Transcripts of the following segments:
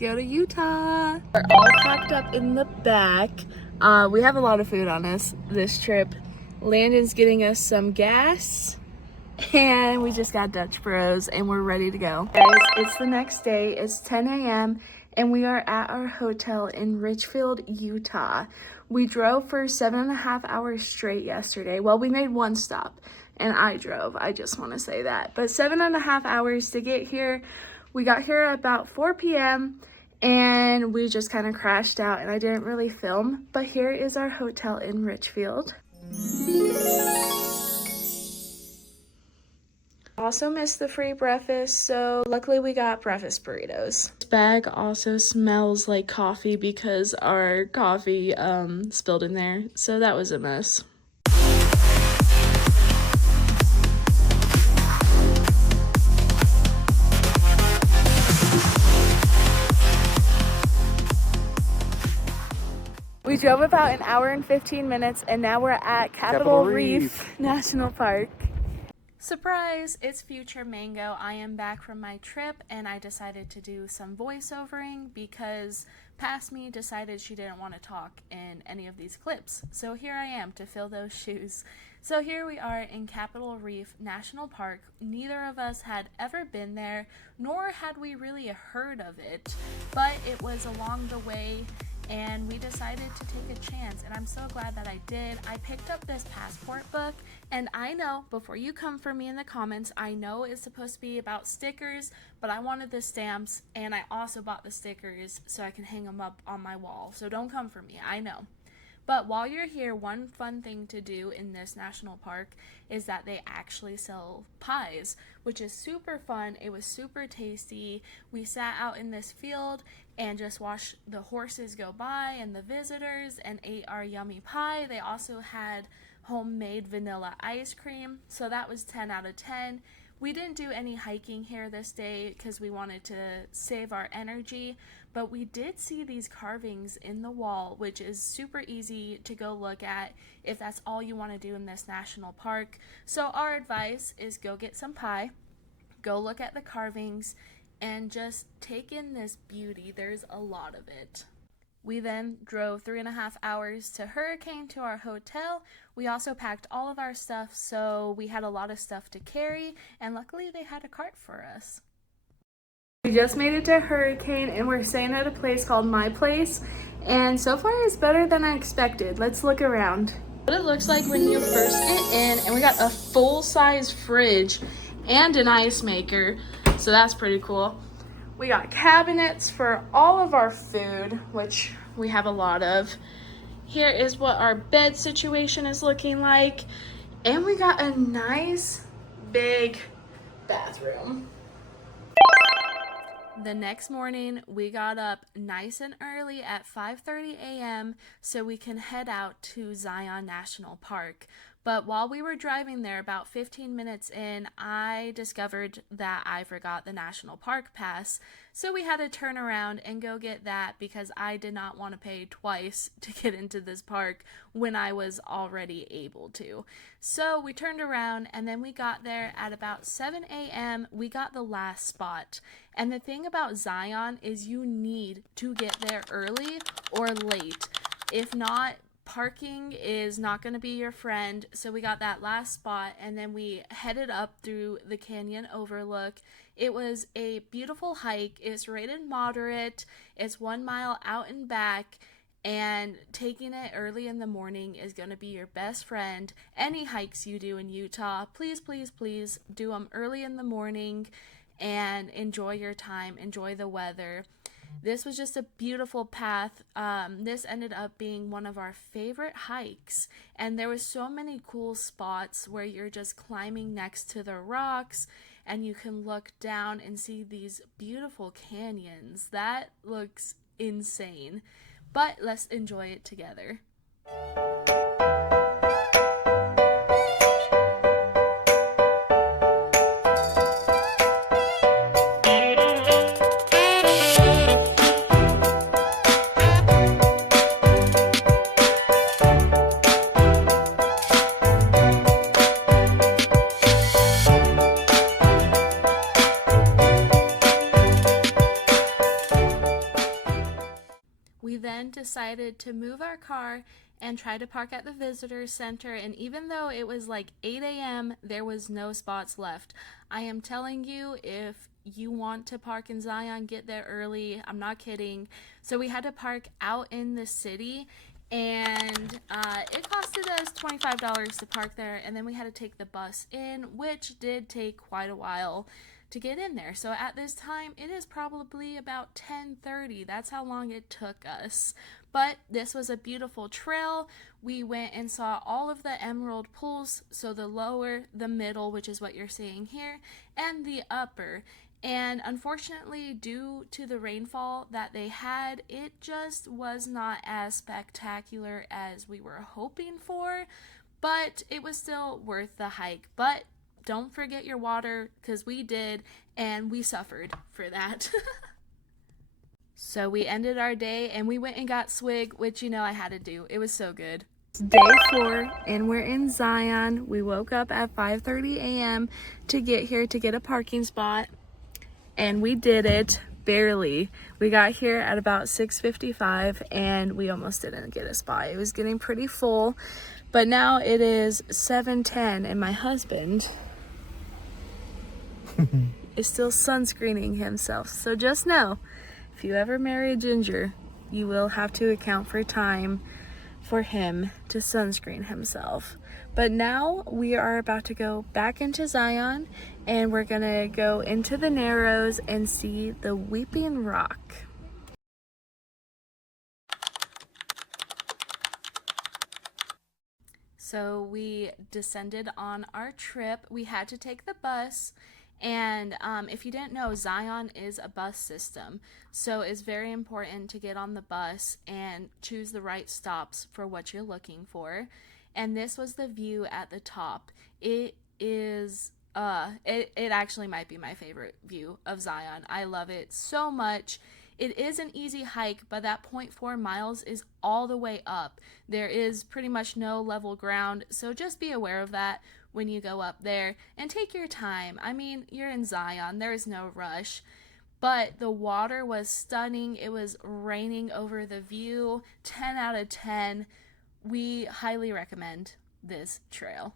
go to Utah. We're all packed up in the back. We have a lot of food on us this trip. Landon's getting us some gas, and we just got Dutch Bros, and we're ready to go. Guys, it's the next day. It's 10 a.m. and we are at our hotel in Richfield, Utah. We drove for 7.5 hours straight yesterday. Well, we made one stop, and I drove. I just want to say that. But 7.5 hours to get here. We got here at about 4 p.m. and we just kind of crashed out, and I didn't really film. But here is our hotel in Richfield. Also missed the free breakfast, so luckily we got breakfast burritos. This bag also smells like coffee because our coffee spilled in there, so that was a mess. We drove about an hour and 15 minutes, and now we're at Capitol Reef National Park. Surprise! It's future Mango. I am back from my trip, and I decided to do some voiceovering because past me decided she didn't want to talk in any of these clips. So here I am to fill those shoes. So here we are in Capitol Reef National Park. Neither of us had ever been there, nor had we really heard of it, but it was along the way, and we decided to take a chance, and I'm so glad that I did. I picked up this passport book, and I know, before you come for me in the comments, I know it's supposed to be about stickers, but I wanted the stamps, and I also bought the stickers so I can hang them up on my wall, so don't come for me, I know. But while you're here, one fun thing to do in this national park is that they actually sell pies, which is super fun. It was super tasty. We sat out in this field and just watched the horses go by and the visitors and ate our yummy pie. They also had homemade vanilla ice cream, so that was 10 out of 10. We didn't do any hiking here this day because we wanted to save our energy, but we did see these carvings in the wall, which is super easy to go look at if that's all you want to do in this national park. So our advice is go get some pie, go look at the carvings, and just take in this beauty. There's a lot of it. We then drove 3.5 hours to Hurricane to our hotel. We also packed all of our stuff, so we had a lot of stuff to carry, and luckily they had a cart for us. We just made it to Hurricane, and we're staying at a place called My Place, and so far it's better than I expected. Let's look around. What it looks like when you first get in, and we got a full-size fridge and an ice maker, so that's pretty cool. We got cabinets for all of our food, which we have a lot of. Here is what our bed situation is looking like. And we got a nice big bathroom. The next morning, we got up nice and early at 5:30 a.m. so we can head out to Zion National Park. But while we were driving there, about 15 minutes in, I discovered that I forgot the National Park Pass. So we had to turn around and go get that because I did not want to pay twice to get into this park when I was already able to. So we turned around, and then we got there at about 7 a.m. We got the last spot. And the thing about Zion is you need to get there early or late. If not, parking is not going to be your friend. So we got that last spot, and then we headed up through the canyon overlook. It was a beautiful hike. It's rated moderate. It's 1 mile out and back, and taking it early in the morning is going to be your best friend. Any hikes you do in Utah, please, please, please do them early in the morning and enjoy your time, enjoy the weather. This was just a beautiful path. This ended up being one of our favorite hikes, and there was so many cool spots where you're just climbing next to the rocks and you can look down and see these beautiful canyons. That looks insane, but let's enjoy it together. We then decided to move our car and try to park at the visitor center, and even though it was like 8 a.m., there was no spots left. I am telling you, if you want to park in Zion, get there early. I'm not kidding. So we had to park out in the city, and it costed us $25 to park there, and then we had to take the bus in, which did take quite a while to get in there. So at this time, it is probably about 10:30. That's how long it took us. But this was a beautiful trail. We went and saw all of the emerald pools, so the lower, the middle, which is what you're seeing here, and the upper. And unfortunately, due to the rainfall that they had, it just was not as spectacular as we were hoping for, but it was still worth the hike. But don't forget your water, because we did, and we suffered for that. So we ended our day and we went and got Swig, which I had to do. It was so good. It's day 4 and we're in Zion. We woke up at 5:30 a.m. to get here to get a parking spot, and we did it barely. We got here at about 6:55 and we almost didn't get a spot. It was getting pretty full, but now it is 7:10 and my husband is still sunscreening himself. So just know, if you ever marry a ginger, you will have to account for time for him to sunscreen himself. But now we are about to go back into Zion, and we're gonna go into the Narrows and see the Weeping Rock. So we descended on our trip. We had to take the bus. And if you didn't know, Zion is a bus system. So it's very important to get on the bus and choose the right stops for what you're looking for. And this was the view at the top. It is, it actually might be my favorite view of Zion. I love it so much. It is an easy hike, but that 0.4 miles is all the way up. There is pretty much no level ground, so just be aware of that when you go up there, and take your time. I mean, you're in Zion, there is no rush, but the water was stunning. It was raining over the view. 10 out of 10. We highly recommend this trail.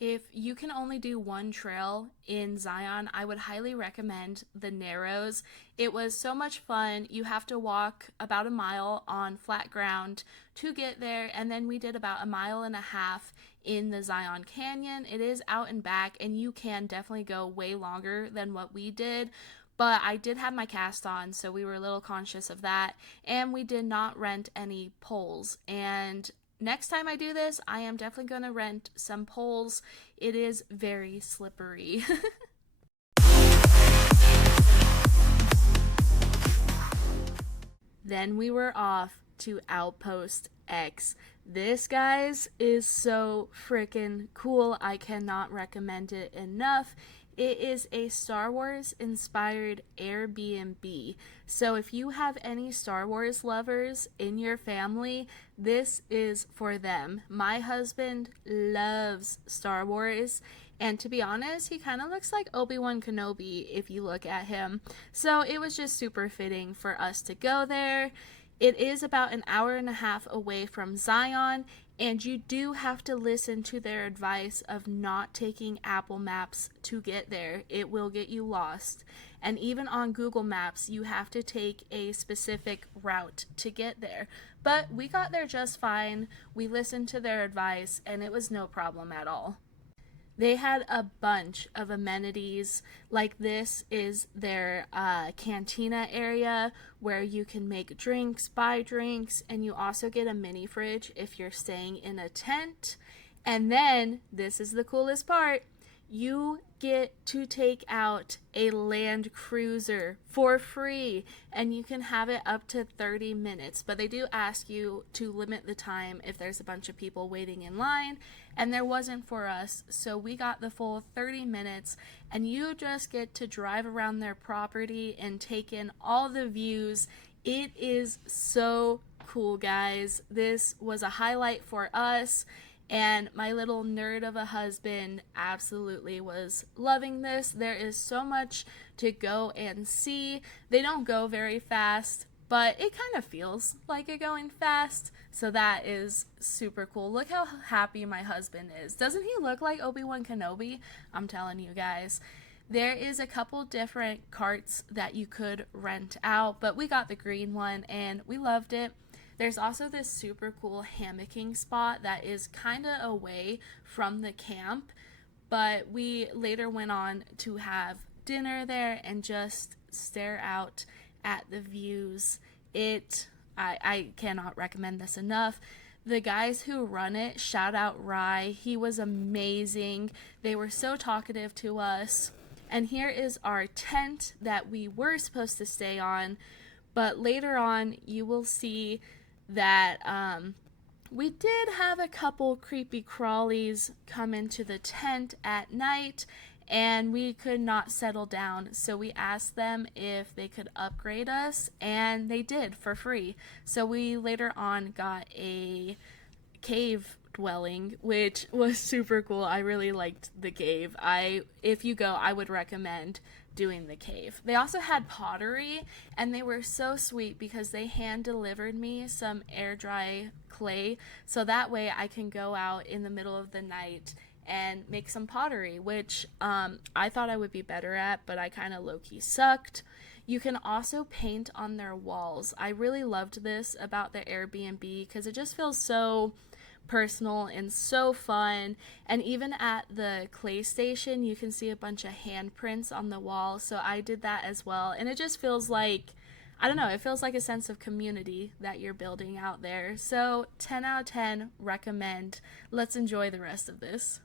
If you can only do one trail in Zion, I would highly recommend the Narrows. It was so much fun. You have to walk about a mile on flat ground to get there, and then we did about 1.5 miles in the Zion Canyon. It is out and back, and you can definitely go way longer than what we did. But I did have my cast on, so we were a little conscious of that, and we did not rent any poles. And next time I do this, I am definitely going to rent some poles. It is very slippery. Then we were off to Outpost X. This, guys, is so freaking cool. I cannot recommend it enough. It is a Star Wars inspired Airbnb. So if you have any Star Wars lovers in your family, this is for them. My husband loves Star Wars, and to be honest, he kind of looks like Obi-Wan Kenobi if you look at him. So it was just super fitting for us to go there. It is about 1.5 hours away from Zion, and you do have to listen to their advice of not taking Apple Maps to get there. It will get you lost. And even on Google Maps, you have to take a specific route to get there. But we got there just fine. We listened to their advice, and it was no problem at all. They had a bunch of amenities. Like, this is their cantina area where you can make drinks, buy drinks, and you also get a mini fridge if you're staying in a tent. And then, this is the coolest part, you get to take out a Land Cruiser for free, and you can have it up to 30 minutes. But they do ask you to limit the time if there's a bunch of people waiting in line, and there wasn't for us, so we got the full 30 minutes, and you just get to drive around their property and take in all the views. It is so cool, guys. This was a highlight for us. And my little nerd of a husband absolutely was loving this. There is so much to go and see. They don't go very fast, but it kind of feels like it going fast. So that is super cool. Look how happy my husband is. Doesn't he look like Obi-Wan Kenobi? I'm telling you guys. There is a couple different carts that you could rent out, but we got the green one and we loved it. There's also this super cool hammocking spot that is kind of away from the camp, but we later went on to have dinner there and just stare out at the views. I cannot recommend this enough. The guys who run it, shout out Rye, he was amazing. They were so talkative to us. And here is our tent that we were supposed to stay on, but later on you will see that we did have a couple creepy crawlies come into the tent at night, and we could not settle down, so we asked them if they could upgrade us, and they did for free. So we later on got a cave dwelling, which was super cool. I really liked the cave. If you go, I would recommend doing the cave. They also had pottery, and they were so sweet because they hand delivered me some air dry clay, so that way I can go out in the middle of the night and make some pottery, which I thought I would be better at, but I kind of low-key sucked. You can also paint on their walls. I really loved this about the Airbnb because it just feels so personal and so fun. And even at the clay station, you can see a bunch of handprints on the wall, so I did that as well, and it just feels like, I don't know, it feels like a sense of community that you're building out there. So 10 out of 10 recommend. Let's enjoy the rest of this.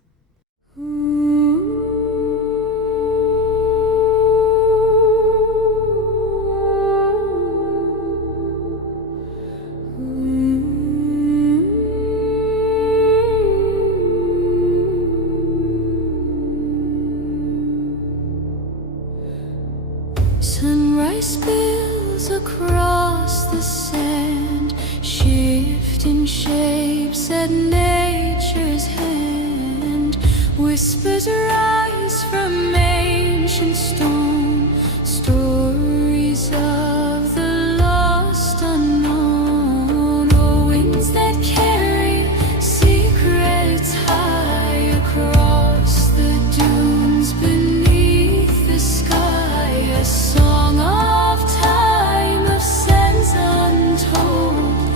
Sunrise spills across the sand, shifting shapes at nature's hand. Whispers rise from ancient stone, stories of the lost unknown. Oh, winds that carry secrets high across the dunes beneath the sky. A song of time, of sands untold,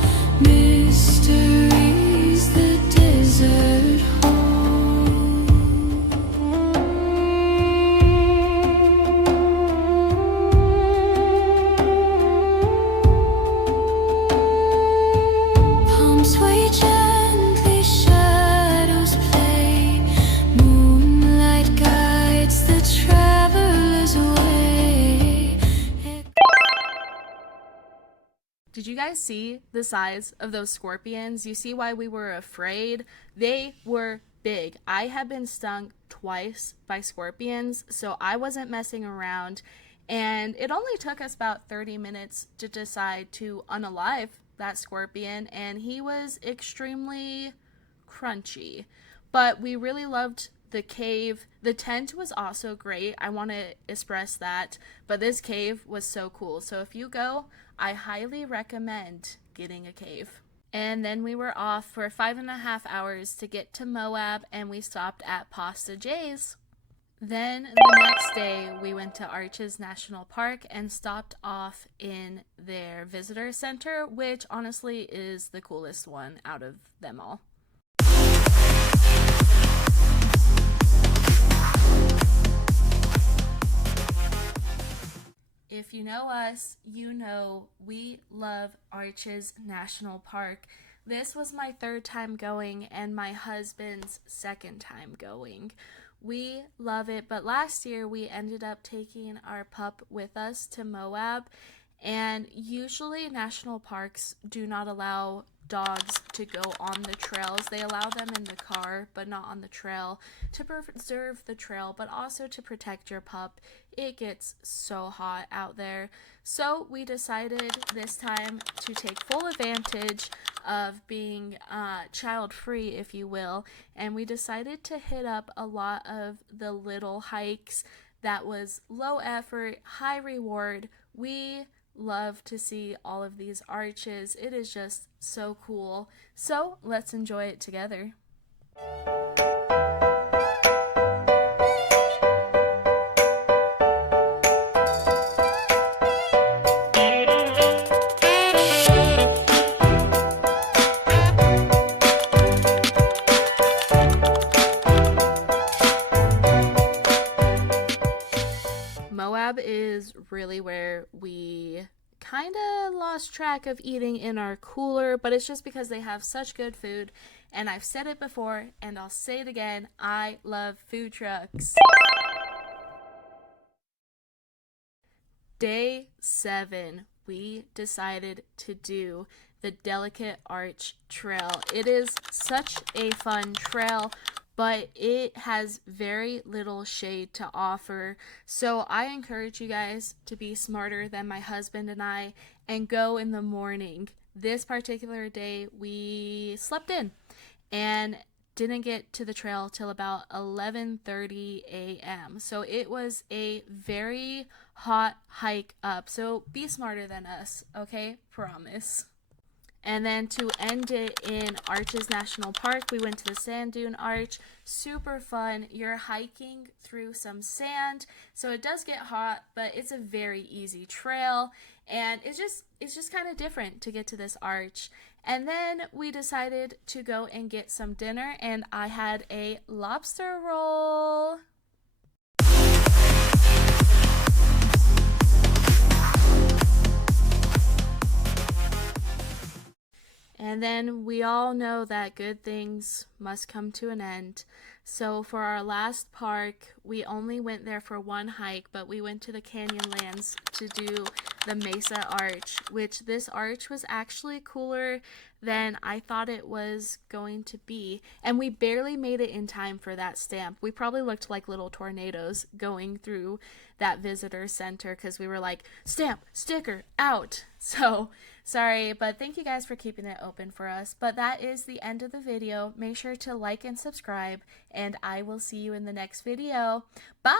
mysteries the desert holds. Palms sway gently, shadows play, moonlight guides the traveler's way. Did you guys see the size of those scorpions? You see why we were afraid? They were big. I have been stung twice by scorpions, so I wasn't messing around. And it only took us about 30 minutes to decide to unalive that scorpion, and he was extremely crunchy. But we really loved the cave. The tent was also great. I want to express that. But this cave was so cool. So if you go, I highly recommend getting a cave. And then we were off for 5.5 hours to get to Moab, and we stopped at Pasta J's. Then the next day we went to Arches National Park and stopped off in their visitor center, which honestly is the coolest one out of them all. If you know us, you know we love Arches National Park. This was my 3rd time going and my husband's 2nd time going. We love it, but last year we ended up taking our pup with us to Moab, and usually national parks do not allow dogs to go on the trails. They allow them in the car, but not on the trail, to preserve the trail, but also to protect your pup. It gets so hot out there. So we decided this time to take full advantage of being child-free, if you will, and we decided to hit up a lot of the little hikes that was low effort, high reward. We love to see all of these arches. It is just so cool. So let's enjoy it together. Moab is really where we kind of lost track of eating in our cooler, but it's just because they have such good food, and I've said it before and I'll say it again, I love food trucks. Day 7, we decided to do the Delicate Arch Trail. It is such a fun trail, but it has very little shade to offer. So I encourage you guys to be smarter than my husband and I and go in the morning. This particular day, we slept in and didn't get to the trail till about 11:30 a.m. So it was a very hot hike up. So be smarter than us, okay? Promise. And then to end it in Arches National Park, we went to the Sand Dune Arch. Super fun. You're hiking through some sand, so it does get hot, but it's a very easy trail, and it's just kind of different to get to this arch. And then we decided to go and get some dinner, and I had a lobster roll. And then we all know that good things must come to an end. So for our last park, we only went there for one hike, but we went to the Canyonlands to do the Mesa Arch, which this arch was actually cooler than I thought it was going to be. And we barely made it in time for that stamp. We probably looked like little tornadoes going through that visitor center because we were like, stamp, sticker, out. So sorry, but thank you guys for keeping it open for us. But that is the end of the video. Make sure to like and subscribe, and I will see you in the next video. Bye!